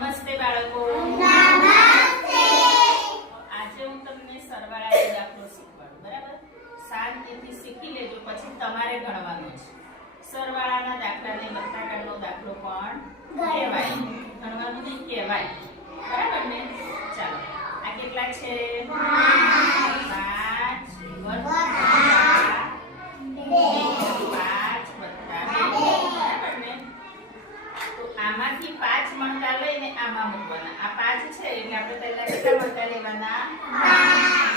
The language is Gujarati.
નમસ્તે બાળકો. નમસ્તે. આજે હું તમને સરવાળાનો દાખલો શીખવાડું. બરાબર? શાંતિથી શીખી લેજો, પછી તમારે ગણવાનું છે. સરવાળાના દાખલાને બતાકારનો દાખલો પણ કહેવાય. ગણવાનું નહીં, કહેવાય. બરાબર ને? ચાલો. આ કેટલા છે? 5 આમાંથી 5 મણકા લઈને આમાં મૂકવાના. આ 5 છે એટલે આપણે પહેલા કેટલા મણકા લેવાના? 5.